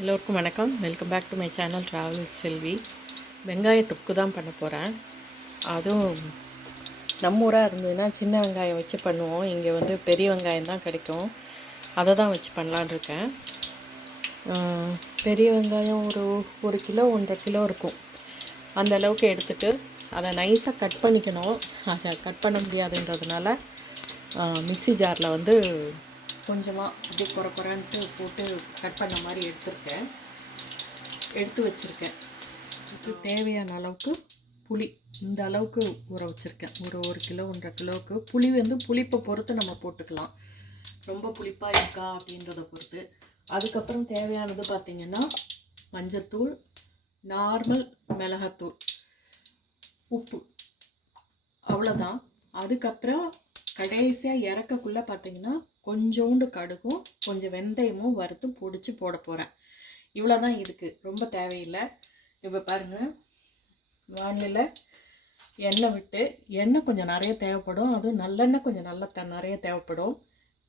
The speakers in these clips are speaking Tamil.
எல்லோருக்கும் வணக்கம். Welcome back to my channel travel Selvi வெங்காய தொக்கு தான் பண்ண போகிறேன் அதுவும் நம்ம ஊராக இருந்ததுன்னா சின்ன வெங்காயம் வச்சு பண்ணுவோம். இங்கே வந்து பெரிய வெங்காயம் தான் கிடைக்கும். அதை தான் வச்சு பண்ணலான்னு இருக்கேன். பெரிய வெங்காயம் ஒரு ஒரு கிலோ ஒன்றரை கிலோ இருக்கும். அந்த அளவுக்கு எடுத்துகிட்டு அதை நைஸாக கட் பண்ணிக்கணும். அதை கட் பண்ண முடியாதுன்றதுனால மிக்ஸி ஜாரில் வந்து கொஞ்சமாக அப்படியே குறை குறைன்ட்டு போட்டு கட் பண்ண மாதிரி எடுத்துருக்கேன். எடுத்து வச்சுருக்கேன். இதுக்கு தேவையான அளவுக்கு புளி. இந்த அளவுக்கு ஊற வச்சுருக்கேன். ஒரு ஒரு கிலோ ஒன்றரை கிலோவுக்கு புளி வந்து புளிப்பை பொறுத்து நம்ம போட்டுக்கலாம். ரொம்ப புளிப்பாக இருக்கா அப்படின்றத பொறுத்து. அதுக்கப்புறம் தேவையானது பார்த்திங்கன்னா மஞ்சத்தூள் நார்மல் மிளகாத்தூள் உப்பு. அவ்வளோதான் அதுக்கப்புறம் கடைசியாக இறக்கக்குள்ளே பார்த்திங்கன்னா கொஞ்சோண்டு கடுகும் கொஞ்சம் வெந்தயமும் வறுத்து பிடிச்சி போட போகிறேன் இவ்வளோ தான் இருக்குது ரொம்ப தேவையில்லை. இப்போ பாருங்கள் வானிலையில் எண்ணெய் விட்டு எண்ணெய் கொஞ்சம் நிறைய தேவைப்படும். அதுவும் நல்லெண்ணெய் கொஞ்சம் நல்லா த நிறைய தேவைப்படும்.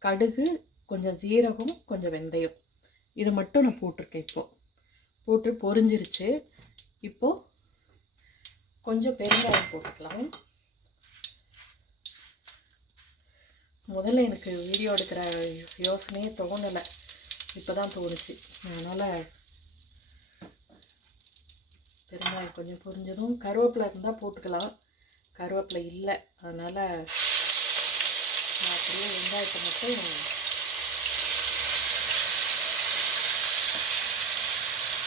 கடுகு கொஞ்சம் ஜீரகம் கொஞ்சம் வெந்தயம். இது மட்டும் நான் போட்டிருக்கேன் இப்போது போட்டு பொரிஞ்சிருச்சு. இப்போது கொஞ்சம் பெருங்காயம் போட்டுக்கலாம். முதல்ல எனக்கு வீடியோ எடுக்கிற யோசனையே தோணலை. இப்போ தான் தோணுச்சு. அதனால் பெருங்காயம் கொஞ்சம் புரிஞ்சதும் கருவேப்பிலை இருந்தால் போட்டுக்கலாம். கருவேப்பிலை இல்லை. அதனால் நான் அப்படியே வெங்காயத்தை மட்டும்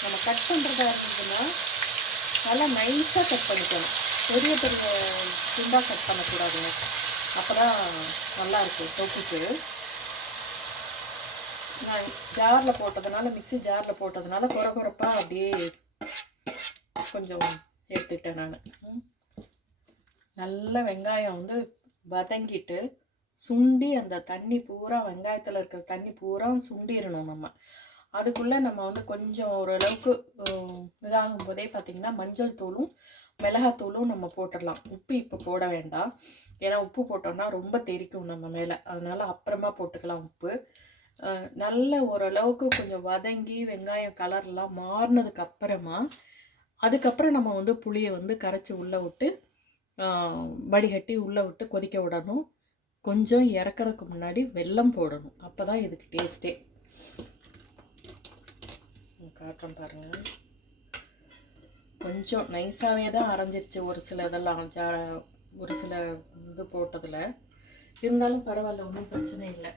நம்ம கட் பண்ணுறதா இருந்ததுன்னா நல்லா நைஸாக கட் பண்ணிக்கணும். பெரிய பெரிய துண்டாக கட் பண்ணக்கூடாதுங்க. அப்போ தான் நல்லா தொக்குக்கு நான் ஜாரில் போட்டதுனால மிக்ஸி ஜாரில் போட்டதுனால குறை குறைப்பாக அப்படியே கொஞ்சம் எடுத்துக்கிட்டேன் நான். நல்ல வெங்காயம் வந்து வதங்கிட்டு சுண்டி அந்த தண்ணி பூரா வெங்காயத்தில் இருக்கிற தண்ணி பூரா சுண்டிடணும் நம்ம. அதுக்குள்ளே நம்ம வந்து கொஞ்சம் ஓரளவுக்கு இதாகும் போதே பார்த்திங்கன்னா மஞ்சள் தூளும் மிளகாத்தூளும் நம்ம போட்டுடலாம். உப்பு இப்போ போட வேண்டாம். ஏன்னா உப்பு போட்டோம்னா ரொம்ப தெறிக்கும் நம்ம மேலே. அதனால் அப்புறமா போட்டுக்கலாம் உப்பு. நல்ல ஓரளவுக்கு கொஞ்சம் வதங்கி வெங்காயம் கலர்லாம் மாறினதுக்கு அப்புறமா அதுக்கப்புறம் நம்ம வந்து புளியை வந்து கரைச்சி உள்ளே விட்டு வடிகட்டி உள்ளே விட்டு கொதிக்க விடணும். கொஞ்சம் இறக்கறதுக்கு முன்னாடி வெல்லம் போடணும். அப்போ தான் இதுக்கு டேஸ்ட்டே காட்டுறோம் பாருங்கள் கொஞ்சம் நைஸாகவே தான் அரைஞ்சிருச்சு ஒரு சில இதெல்லாம் ஒரு சில இது போட்டதில். இருந்தாலும் பரவாயில்ல ஒன்றும் பிரச்சனை இல்லை.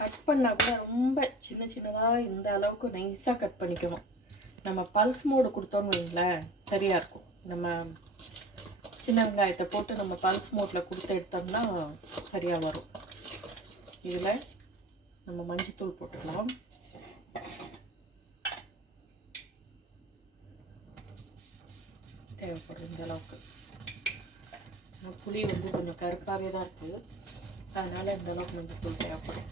கட் பண்ணால் கூட ரொம்ப சின்ன சின்னதாக இந்த அளவுக்கு நைஸாக கட் பண்ணிக்கணும். நம்ம பல்ஸ் மோடு கொடுத்தோன்னு வைங்களேன் சரியாக இருக்கும். நம்ம சின்ன வெங்காயத்தை போட்டு நம்ம பல்ஸ் மோட்டில் கொடுத்து எடுத்தோம்னா சரியாக வரும். இதில் நம்ம மஞ்சத்தூள் போட்டுக்கலாம். தேவைப்படும் இந்த அளவுக்கு. புளி வந்து கொஞ்சம் கருப்பாகவே தான் இருக்குது அதனால் இந்த அளவுக்கு மஞ்சத்தூள் தேவைப்படும்.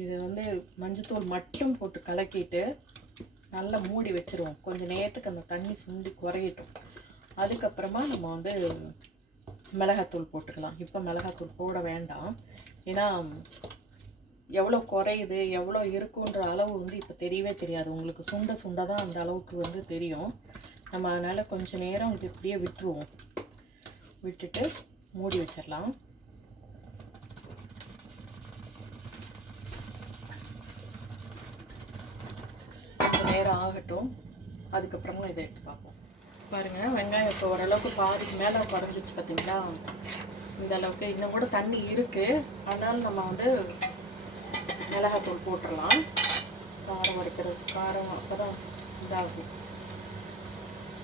இது வந்து மஞ்சத்தூள் மட்டும் போட்டு கலக்கிட்டு நல்லா மூடி வச்சிருவோம். கொஞ்சம் நேரத்துக்கு அந்த தண்ணி சுண்டி குறையட்டும். அதுக்கப்புறமா நம்ம வந்து மிளகாத்தூள் போட்டுக்கலாம். இப்போ மிளகாத்தூள் போட வேண்டாம். ஏன்னா எவ்வளோ குறையுது எவ்வளோ இருக்குன்ற அளவு வந்து இப்போ தெரியவே தெரியாது. உங்களுக்கு சுண்ட சுண்ட தான் அந்த அளவுக்கு வந்து தெரியும். நம்ம அதனால் கொஞ்சம் நேரம் இது இப்படியே விட்டுருவோம். விட்டுட்டு மூடி வச்சிடலாம் கொஞ்ச நேரம் ஆகட்டும். அதுக்கப்புறமா இதை எடுத்து பார்ப்போம். பாருங்கள் வெங்காயம் இப்போ ஓரளவுக்கு பாதிக்கு மேலே குறைஞ்சிருச்சு பார்த்தீங்களா இந்த அளவுக்கு இன்னும் கூட தண்ணி இருக்குது அதனால் நம்ம வந்து மிளகாத்தூள் போட்டுடலாம். காரம் வரைக்கிறது காரம் அப்போ தான் இதாகும்.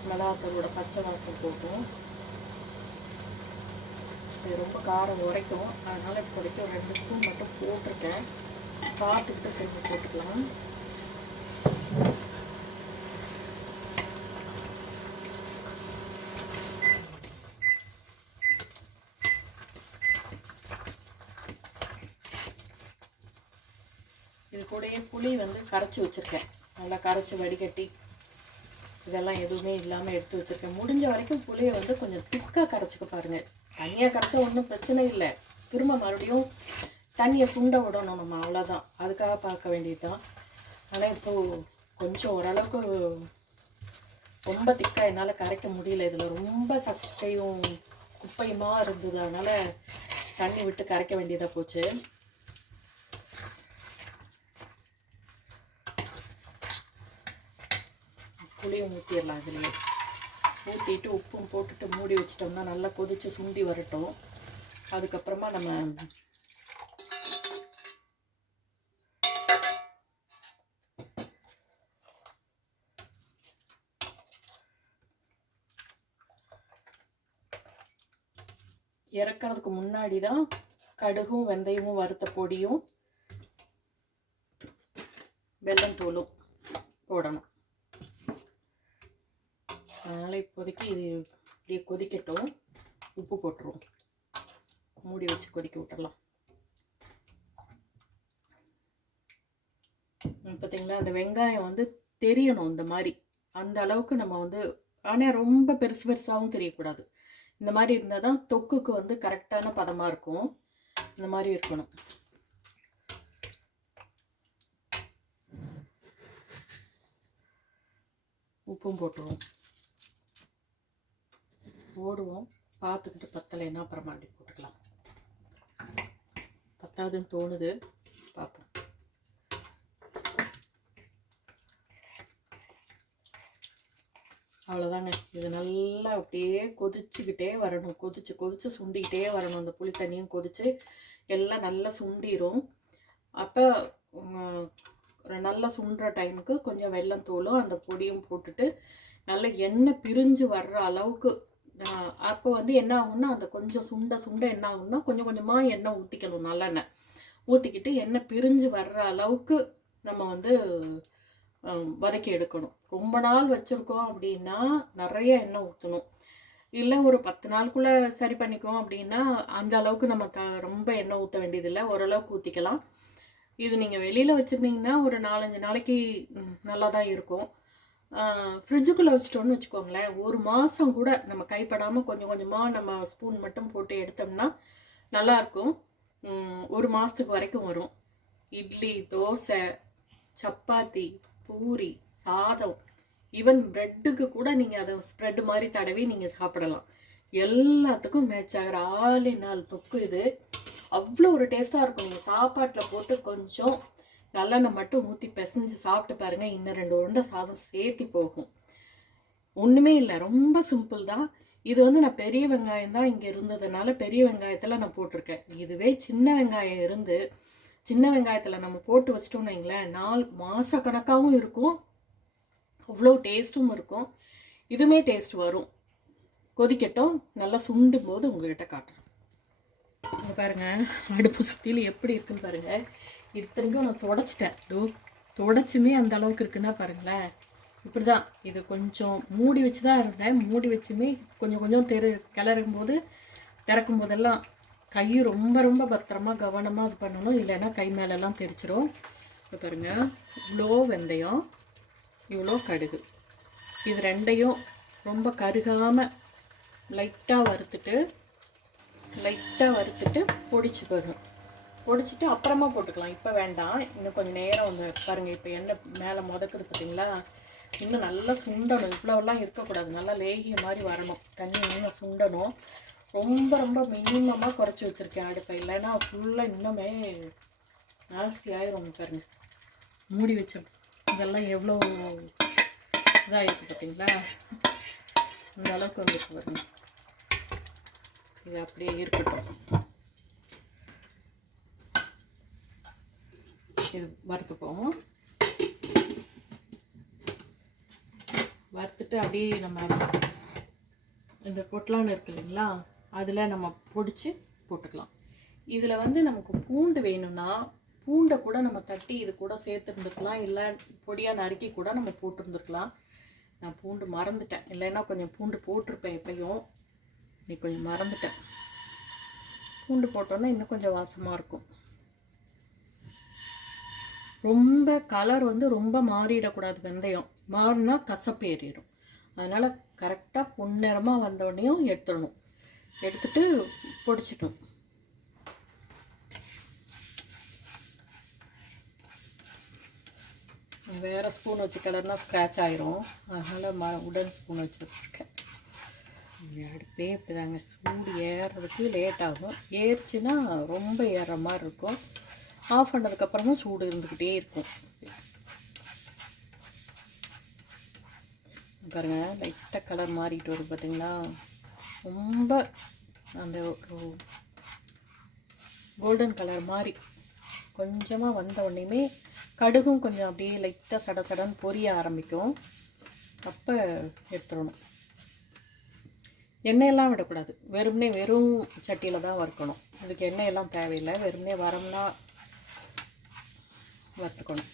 மிளகாத்தூளோட பச்சை வாசம் போட்டும் இது ரொம்ப காரம் உரைக்கும். அதனால் இப்போ வரைக்கும் ஒரு ரெண்டு ஸ்பூன் மட்டும் போட்டிருக்கேன். பார்த்துக்கிட்டு திரும்ப போட்டுக்கலாம் இது கூடயே புளி வந்து கரைச்சி வச்சுருக்கேன். நல்லா கரைச்சி வடிகட்டி. இதெல்லாம் எதுவுமே இல்லாமல் எடுத்து வச்சுருக்கேன். முடிஞ்ச வரைக்கும் புளியை வந்து கொஞ்சம் திக்காக கரைச்சிக்க பாருங்கள் தனியாக கரைச்சா ஒன்றும் பிரச்சனை இல்லை. திரும்ப மறுபடியும் தண்ணியை சுண்ட விடணும் நம்ம அவ்வளோதான் அதுக்காக பார்க்க வேண்டியது தான் ஆனால் இப்போது கொஞ்சம் ஓரளவுக்கு ரொம்ப திக்காக என்னால் கரைக்க முடியல. இதில் ரொம்ப சக்கையும் குப்பையுமாக இருந்தது. அதனால் தண்ணி விட்டு கரைக்க வேண்டியதாக போச்சு. புளியும் ஊற்றிடலாம் இதுலேயே. ஊற்றிட்டு உப்பும் போட்டுட்டு மூடி வச்சிட்டோம்னா நல்லா கொதித்து சுண்டி வரட்டும். அதுக்கப்புறமா நம்ம இறக்கிறதுக்கு முன்னாடி தான் கடுகும் வெந்தயமும் வறுத்த பொடியும் வெள்ளம் தூளும் போடணும். அதனால் இப்போதைக்கு இது இப்படியே கொதிக்கட்டும். உப்பு போட்டுருவோம். மூடி வச்சு கொதிக்க விட்டுடலாம் பார்த்தீங்களா அந்த வெங்காயம் வந்து தெரியணும் இந்த மாதிரி. அந்த அளவுக்கு நம்ம வந்து ஆனால் ரொம்ப பெருசு பெருசாகவும் தெரியக்கூடாது. இந்த மாதிரி இருந்தால் தான் தொக்குக்கு வந்து கரெக்டான பதமாக இருக்கும். இந்த மாதிரி இருக்கணும். உப்பும் போட்டுருவோம். போடுவோம். பார்த்துக்கிட்டு பத்தலைன்னா அப்புறம் அப்படி போட்டுக்கலாம். பத்தாதுன்னு தோணுது. பார்ப்போம். அவ்வளோதாங்க இது நல்லா அப்படியே கொதிச்சுக்கிட்டே வரணும். கொதிச்சு கொதிச்சு சுண்டிக்கிட்டே வரணும். அந்த புளி தண்ணியும் கொதிச்சு எல்லாம் நல்லா சுண்டிடும் அப்போ நல்லா சுண்டுற டைமுக்கு கொஞ்சம் வெள்ளம் தூளும் அந்த பொடியும் போட்டுட்டு நல்லா எண்ணெய் பிரிஞ்சு வர்ற அளவுக்கு அப்போ வந்து என்ன ஆகும்னா அந்த கொஞ்சம் சுண்ட சுண்ட என்ன ஆகும்னா கொஞ்சம் கொஞ்சமாக எண்ணெய் ஊற்றிக்கணும் நல்லெண்ணெய். ஊற்றிக்கிட்டு எண்ணெய் பிரிஞ்சு வர்ற அளவுக்கு நம்ம வந்து வதக்கி எடுக்கணும். ரொம்ப நாள் வச்சுருக்கோம் அப்படின்னா நிறைய எண்ணெய் ஊற்றணும் இல்லை ஒரு பத்து நாளுக்குள்ளே சரி பண்ணிக்குவோம் அப்படின்னா அந்த அளவுக்கு நம்ம த ரொம்ப எண்ணெய் ஊற்ற வேண்டியதில்லை. ஓரளவுக்கு ஊற்றிக்கலாம் இது நீங்கள் வெளியில் வச்சுருந்தீங்கன்னா ஒரு நாலஞ்சு நாளைக்கு நல்லா தான் இருக்கும். ஃப்ரிட்ஜுக்குள்ளே வச்சிட்டோன்னு வச்சுக்கோங்களேன் ஒரு மாதம் கூட நம்ம கைப்படாமல் கொஞ்சம் கொஞ்சமாக நம்ம ஸ்பூன் மட்டும் போட்டு எடுத்தோம்னா நல்லாயிருக்கும் ஒரு மாதத்துக்கு வரைக்கும் வரும். இட்லி தோசை சப்பாத்தி பூரி சாதம் ஈவன் ப்ரெட்டுக்கு கூட நீங்கள் அதை ஸ்ப்ரெட் மாதிரி தடவி நீங்கள் சாப்பிடலாம். எல்லாத்துக்கும் மேட்ச் ஆகிற ஆளி நாள் தொக்கு இது. அவ்வளோ ஒரு டேஸ்ட்டாக இருக்கும். நீங்கள் சாப்பாட்டில் போட்டு கொஞ்சம் நல்லெண்ணெய் மட்டும் ஊற்றி பிசைஞ்சு சாப்பிட்டு பாருங்கள் இன்னும் ரெண்டு உருண்டை சாதம் சேர்த்து போகும். ஒன்றுமே இல்லை. ரொம்ப சிம்பிள் தான். இது வந்து நான் பெரிய வெங்காயம் தான் இங்கே இருந்ததுனால பெரிய வெங்காயத்தில் நான் போட்டிருக்கேன். இதுவே சின்ன வெங்காயம் இருந்து சின்ன வெங்காயத்தில் நம்ம போட்டு வச்சிட்டோம்னு வைங்களேன் நாலு மாத கணக்காகவும் இருக்கும். அவ்வளோ டேஸ்ட்டும் இருக்கும். இதுவுமே டேஸ்ட் வரும். கொதிக்கட்டும். நல்லா சுண்டும் போது உங்கள்கிட்ட காட்டுறேன். இங்கே பாருங்கள் அடுப்பு சுற்றியில் எப்படி இருக்குன்னு பாருங்கள் இத்தனைக்கும் நான் தொடச்சிட்டேன். தோ தொடச்சுமே அந்த அளவுக்கு இருக்குன்னா பாருங்களேன். இப்படி தான் இது கொஞ்சம் மூடி வச்சு தான் இருந்தேன். மூடி வச்சுமே கொஞ்சம் கொஞ்சம் தெரு கிளறும் போது திறக்கும் போதெல்லாம் கை ரொம்ப ரொம்ப பத்திரமா கவனமாக இது பண்ணணும். இல்லைன்னா கை மேலெல்லாம் தெரிச்சிடும் இப்போ பாருங்கள் இவ்வளோ வெந்தயம் இவ்வளோ கடுகு. இது ரெண்டையும் ரொம்ப கருகாமல் லைட்டாக வறுத்துட்டு லைட்டாக வறுத்துட்டு பொடிச்சுக்கணும் பொடிச்சிட்டு அப்புறமா போட்டுக்கலாம். இப்போ வேண்டாம். இன்னும் கொஞ்சம் நேரம் வந்து பாருங்கள் இப்போ எண்ணெய் மேலே முதக்குது பார்த்தீங்களா இன்னும் நல்லா சுண்டணும். இவ்வளோலாம் இருக்கக்கூடாது. நல்லா லேகிய மாதிரி வரணும். தண்ணி இன்னும் சுண்டணும். ரொம்ப ரொம்ப மினிமமாக குறைச்சி வச்சுருக்கேன் அடுப்பை. இல்லைன்னா ஃபுல்லாக இன்னுமே நாசி ஆயிரும் பாருங்க. மூடி வச்சோம் இதெல்லாம் எவ்வளோ இதாகிருக்கு பார்த்தீங்களா இந்த அளவுக்கு வந்துருக்கு பாருங்க. இது அப்படியே இருக்கட்டும். இது வறுத்துப்போம் வறுத்துட்டு அப்படியே நம்ம இந்த பொட்லான் இருக்கு இல்லைங்களா அதில் நம்ம பொடிச்சு போட்டுக்கலாம். இதில் வந்து நமக்கு பூண்டு வேணும்னா பூண்டை கூட நம்ம தட்டி இது கூட சேர்த்துருந்துருக்கலாம் இல்லை பொடியாக நறுக்கி கூட நம்ம போட்டிருந்துருக்கலாம். நான் பூண்டு மறந்துட்டேன். இல்லைன்னா கொஞ்சம் பூண்டு போட்டிருப்பேன் எப்பயும். நீ கொஞ்சம் மறந்துட்டேன். பூண்டு போட்டோன்னா இன்னும் கொஞ்சம் வாசமாக இருக்கும். ரொம்ப கலர் வந்து ரொம்ப மாறிடக்கூடாது வெந்தயம். மாறினா கசப்பு ஏறிடும். அதனால் கரெக்டாக பொன்னிறமாக வந்தோடனையும் எடுத்துடணும். எடுத்துட்டு பொடிச்சிட்டோம் வேறு ஸ்பூன் வச்சு கலர்னால் ஸ்க்ராட்ச் ஆயிரும். அதனால் ம உடன் ஸ்பூன் வச்சுருக்கேன். அடுப்பே இப்படிதாங்க. சூடு ஏறுறதுக்கு லேட் ஆகும். ஏறிச்சுன்னா ரொம்ப ஏறுற மாதிரி இருக்கும். ஆஃப் பண்ணதுக்கப்புறமும் சூடு இருந்துக்கிட்டே இருக்கும். பாருங்கள் லைட்டாக கலர் மாறிட்டு வரும் பார்த்தீங்களா ரொம்ப அந்த கோல்டன் கலர் மாதிரி கொஞ்சமாக வந்த உடனேயுமே கடுகும் கொஞ்சம் அப்படியே லைட்டாக சட சடன்னு பொரிய ஆரம்பிக்கும். அப்போ எடுத்துடணும். எண்ணெயெல்லாம் விடக்கூடாது. வெறுமனே வெறும் சட்டியில் தான் வறுக்கணும். இதுக்கு எண்ணெயெல்லாம் தேவையில்லை. வெறுமனே வரம்னா வறுத்துக்கணும்.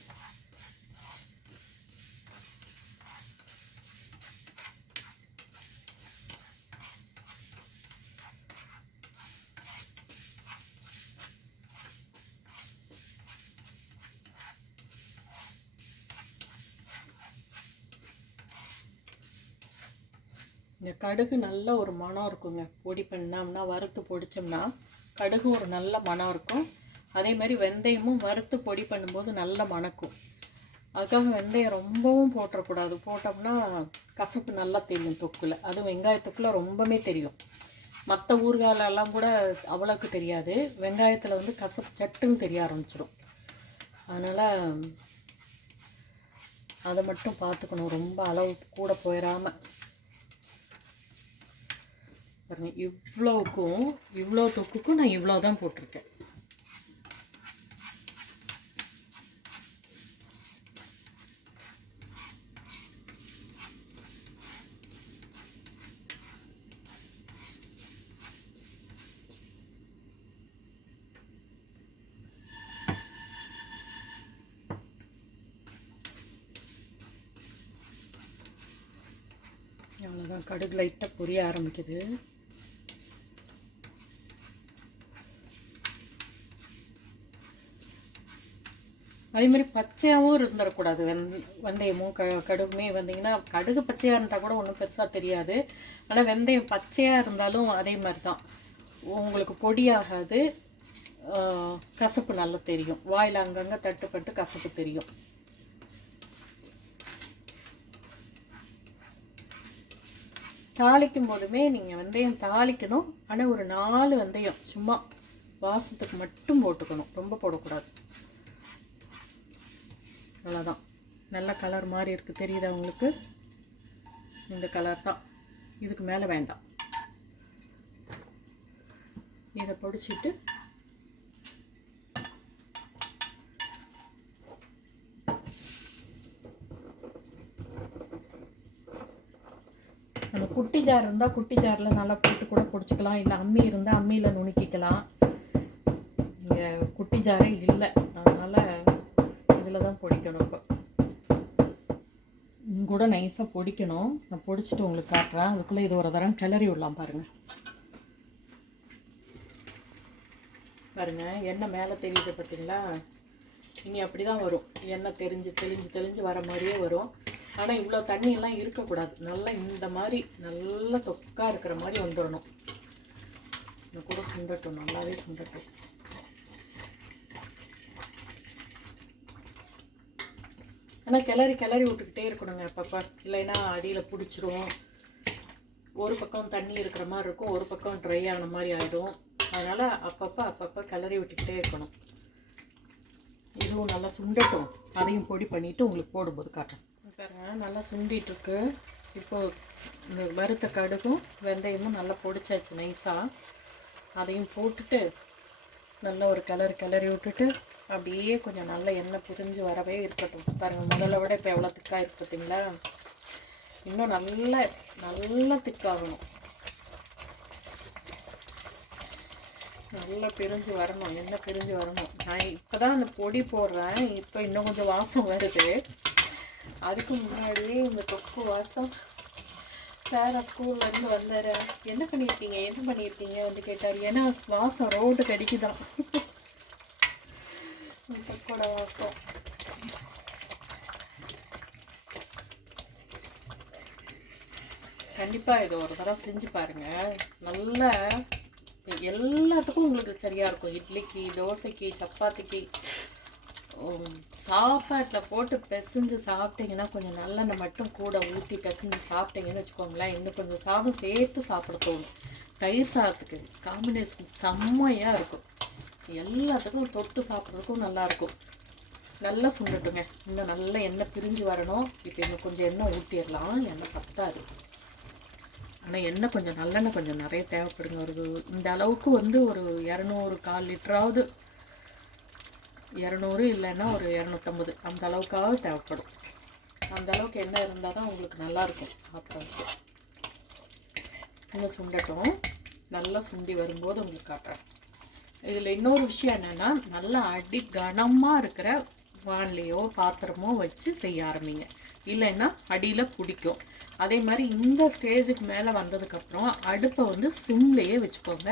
இந்த கடுகு நல்ல ஒரு மணம் இருக்குங்க. பொடி பண்ணோம்னா வறுத்து பொடிச்சோம்னா கடுகு ஒரு நல்ல மணம் இருக்கும். அதே மாதிரி வெந்தயமும் வறுத்து பொடி பண்ணும்போது நல்ல மணக்கும். அதுக்காக வெந்தயம் ரொம்பவும் போட்டுறக்கூடாது போட்டோம்னா கசப்பு நல்லா தெரியும் தொக்கில். அதுவும் வெங்காய தொக்கில் ரொம்பவே தெரியும். மற்ற ஊர்காலெல்லாம் கூட அவ்வளோக்கு தெரியாது. வெங்காயத்தில் வந்து கசப்பு சட்டுன்னு தெரிய ஆரம்பிச்சிடும் அதனால் அதை மட்டும் பார்த்துக்கணும் ரொம்ப அளவு கூட போயிடாமல் பாருங்க இவ்வளோக்கும் இவ்வளோ தொக்குக்கும் நான் இவ்வளோ தான் போட்டிருக்கேன். கடுகு லைட்டாக பொரிய ஆரம்பிக்குது. அதே மாதிரி பச்சையாகவும் இருந்துடக்கூடாது வெந் வெந்தயமும் க கடுகுமே வந்தீங்கன்னா கடுகு பச்சையாக இருந்தால் கூட ஒன்றும் பெருசாக தெரியாது. ஆனால் வெந்தயம் பச்சையாக இருந்தாலும் அதே மாதிரி தான் உங்களுக்கு பொடியாகாது கசப்பு நல்லா தெரியும். வாயில் அங்கங்கே தட்டுப்பட்டு கசப்பு தெரியும். தாளிக்கும் போதுமே நீங்கள் வெந்தயம் தாளிக்கணும். ஆனால் ஒரு நாலு வெந்தயம் சும்மா வாசத்துக்கு மட்டும் போட்டுக்கணும். ரொம்ப போடக்கூடாது. அவ்வளோதான் நல்ல கலர் மாதிரி இருக்குது தெரியுதா உங்களுக்கு? இந்த கலர் தான். இதுக்கு மேலே வேண்டாம். இதை பொடிச்சிட்டு குட்டி ஜார் இருந்தால் குட்டி ஜாரில் நல்லா போட்டு கூட பிடிச்சிக்கலாம். இல்லை அம்மி இருந்தால் அம்மியில் நுணுக்கிக்கலாம். இங்கே குட்டி ஜாரே இல்லை. அதனால் இதில் தான் பொடிக்கணும் இப்போ. கூட நைஸாக பொடிக்கணும். நான் பொடிச்சிட்டு உங்களுக்கு காட்டுறேன். அதுக்குள்ளே இது ஒரு தரம் கிளறி விடலாம் பாருங்கள் பாருங்கள் எண்ணெய் மேலே தெரியுது பார்த்தீங்களா இனி அப்படி தான் வரும். எண்ணெய் தெரிஞ்சு தெளிஞ்சு தெளிஞ்சு வர மாதிரியே வரும். ஆனால் இவ்வளோ தண்ணியெல்லாம் இருக்கக்கூடாது. நல்லா இந்த மாதிரி நல்லா தொக்கா இருக்கிற மாதிரி வந்துடணும் இந்த கூட சுண்டட்டும் நல்லாவே சுண்டட்டும். ஆனால் கிளறி கிளறி விட்டுக்கிட்டே இருக்கணுங்க அப்பப்போ. இல்லைன்னா அடியில் பிடிச்சிரும். ஒரு பக்கம் தண்ணி இருக்கிற மாதிரி இருக்கும் ஒரு பக்கம் ட்ரை ஆன மாதிரி ஆகிடும் அதனால் அப்பப்போ அப்பப்போ கிளறி விட்டுக்கிட்டே இருக்கணும். இதுவும் நல்லா சுண்டட்டும். அதையும் பொடி பண்ணிவிட்டு உங்களுக்கு போடும்போது காட்டுறேன். பாருங்க நல்லா சுண்டிகிட்ருக்கு இப்போது இப்போ இந்த வறுத்த கடுகும் வெந்தயமும் நல்லா பொடிச்சாச்சு நைஸாக அதையும் போட்டுட்டு நல்லா ஒரு கலர் கிளறி விட்டுட்டு அப்படியே கொஞ்சம் நல்ல எண்ணெய் பிரிஞ்சு வரவே இருக்கட்டும். பாருங்கள் முதல்ல விட இப்போ எவ்வளோ திக்காக இருக்கு பார்த்தீங்களா இன்னும் நல்ல நல்லா திக்காகணும். நல்லா பிரிஞ்சு வரணும் எண்ணெய் பிரிஞ்சு வரணும். நான் இப்போ தான் அந்த பொடி போடுறேன் இப்போ இன்னும் கொஞ்சம் வாசம் வருது. அதுக்கு முன்னாடியே இந்த தொக்கு வாசம் சார் ஸ்கூல்லேருந்து வந்தார். என்ன பண்ணியிருக்கீங்க? என்ன பண்ணியிருக்கீங்க? வந்து கேட்டார். ஏன்னா வாசம் ரோடு கடிக்குதான் தொக்கோட வாசம். கண்டிப்பாக இதை ஒரு தடவை செஞ்சு பாருங்கள் நல்லா எல்லாத்துக்கும் உங்களுக்கு சரியாக இருக்கும். இட்லிக்கு தோசைக்கு சப்பாத்திக்கு. சாப்பாட்டில் போட்டு பிசைஞ்சு சாப்பிட்டீங்கன்னா கொஞ்சம் நல்லெண்ணெய் மட்டும் கூட ஊற்றி பிசைஞ்சு சாப்பிட்டீங்கன்னு வச்சுக்கோங்களேன். இன்னும் கொஞ்சம் சாதம் சேர்த்து சாப்பிட தோணும். தயிர் சாதத்துக்கு காம்பினேஷன் செம்மையாக இருக்கும். எல்லாத்துக்கும் தொட்டு சாப்பிட்றதுக்கும் நல்லாயிருக்கும் நல்லா சுண்டட்டுங்க. இன்னும் நல்லா எண்ணெய் பிரிஞ்சு வரணும். இப்போ இன்னும் கொஞ்சம் எண்ணெய் ஊற்றிடலாம் எண்ணெய் பத்தாது. ஆனால் எண்ணெய் கொஞ்சம் நல்லெண்ணெய் கொஞ்சம் நிறைய தேவைப்படுங்க. ஒரு இந்த அளவுக்கு வந்து ஒரு இரநூறு கால் லிட்டராவது இரநூறு இல்லைன்னா ஒரு இரநூத்தம்பது. அந்த அளவுக்காவது தேவைப்படும். அந்த அளவுக்கு எண்ணெய் இருந்தால் தான் உங்களுக்கு நல்லாயிருக்கும் சாப்பிட்றதுக்கு. இன்னும் சுண்டட்டும் நல்லா சுண்டி வரும்போது உங்களுக்கு காட்டுறேன். இதில் இன்னொரு விஷயம் என்னென்னா நல்லா அடி கனமாக இருக்கிற வான்லேயோ பாத்திரமோ வச்சு செய்ய ஆரம்பிங்க. இல்லைன்னா அடியில் பிடிக்கும். அதே மாதிரி இந்த ஸ்டேஜுக்கு மேலே வந்ததுக்கப்புறம் அடுப்பை வந்து சிம்லேயே வச்சுக்கோங்க.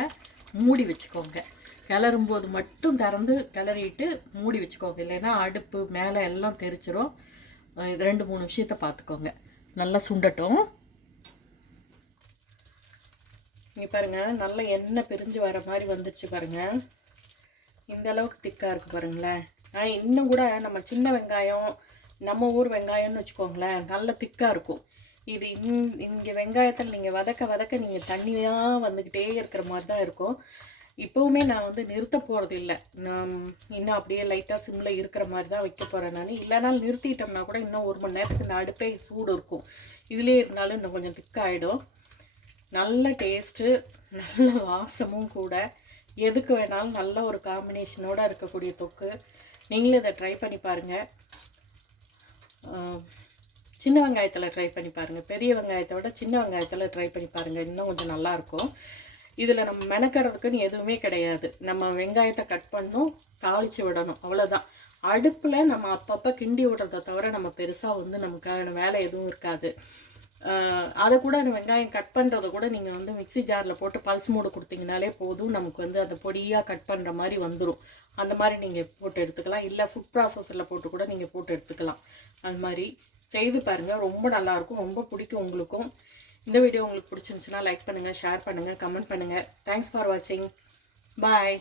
மூடி வச்சுக்கோங்க. கிளறும்போது மட்டும் திறந்து கிளறிட்டு மூடி வச்சுக்கோங்க. இல்லைன்னா அடுப்பு மேலே எல்லாம் தெரிச்சிரும். இது ரெண்டு மூணு விஷயத்த பார்த்துக்கோங்க. நல்லா சுண்டட்டும். இங்கே பாருங்க நல்லா எண்ணெய் பிரிஞ்சு வர மாதிரி வந்துருச்சு பாருங்கள் இந்த அளவுக்கு திக்காக இருக்குது பாருங்களேன். ஆனால் இன்னும் கூட நம்ம சின்ன வெங்காயம் நம்ம ஊர் வெங்காயம்னு வச்சுக்கோங்களேன் நல்ல திக்காக இருக்கும். இது இங் இங்கே வெங்காயத்தில் நீங்கள் வதக்க வதக்க நீங்கள் தண்ணியாக வந்துக்கிட்டே இருக்கிற மாதிரி தான் இருக்கும். இப்போவுமே நான் வந்து நிறுத்த போகிறது இல்லை நான் இன்னும் அப்படியே லைட்டாக சிம்மில் இருக்கிற மாதிரி தான் வைக்க போகிறேன் நான். இல்லைனாலும் நிறுத்திட்டோம்னா கூட இன்னும் ஒரு மணி நேரத்துக்கு இந்த அடுப்பே சூடு இருக்கும். இதுலேயே இருந்தாலும் இன்னும் கொஞ்சம் திக்காகிடும் நல்ல டேஸ்ட்டு நல்ல வாசமும் கூட. எதுக்கு வேணாலும் நல்ல ஒரு காம்பினேஷனோட இருக்கக்கூடிய தொக்கு. நீங்களும் இதை ட்ரை பண்ணி பாருங்கள் சின்ன வெங்காயத்தில் ட்ரை பண்ணி பாருங்கள் பெரிய வெங்காயத்தை விட சின்ன வெங்காயத்தில் ட்ரை பண்ணி பாருங்கள் இன்னும் கொஞ்சம் நல்லாயிருக்கும் இதில் நம்ம மெனக்கிறதுக்குன்னு எதுவுமே கிடையாது. நம்ம வெங்காயத்தை கட் பண்ணணும் தாளித்து விடணும். அவ்வளோதான் அடுப்பில் நம்ம அப்பப்போ கிண்டி விடுறத தவிர நம்ம பெருசாக வந்து நமக்கான வேலை எதுவும் இருக்காது. அதை கூட அந்த வெங்காயம் கட் பண்ணுறத கூட நீங்கள் வந்து மிக்ஸி ஜாரில் போட்டு பல்ஸ் மூடு கொடுத்தீங்கனாலே போதும். நமக்கு வந்து அந்த பொடியாக கட் பண்ணுற மாதிரி வந்துடும் அந்த மாதிரி நீங்கள் போட்டு எடுத்துக்கலாம். இல்லை ஃபுட் ப்ராசஸரில் போட்டு கூட நீங்கள் போட்டு எடுத்துக்கலாம். அது மாதிரி செய்து பாருங்கள் ரொம்ப நல்லாயிருக்கும் ரொம்ப பிடிக்கும் உங்களுக்கும். இந்த வீடியோ உங்களுக்கு பிடிச்சிருந்துச்சுன்னா லைக் பண்ணுங்கள் ஷேர் பண்ணுங்கள் கமெண்ட் பண்ணுங்கள் தேங்க்ஸ் ஃபார் வாட்சிங் பாய்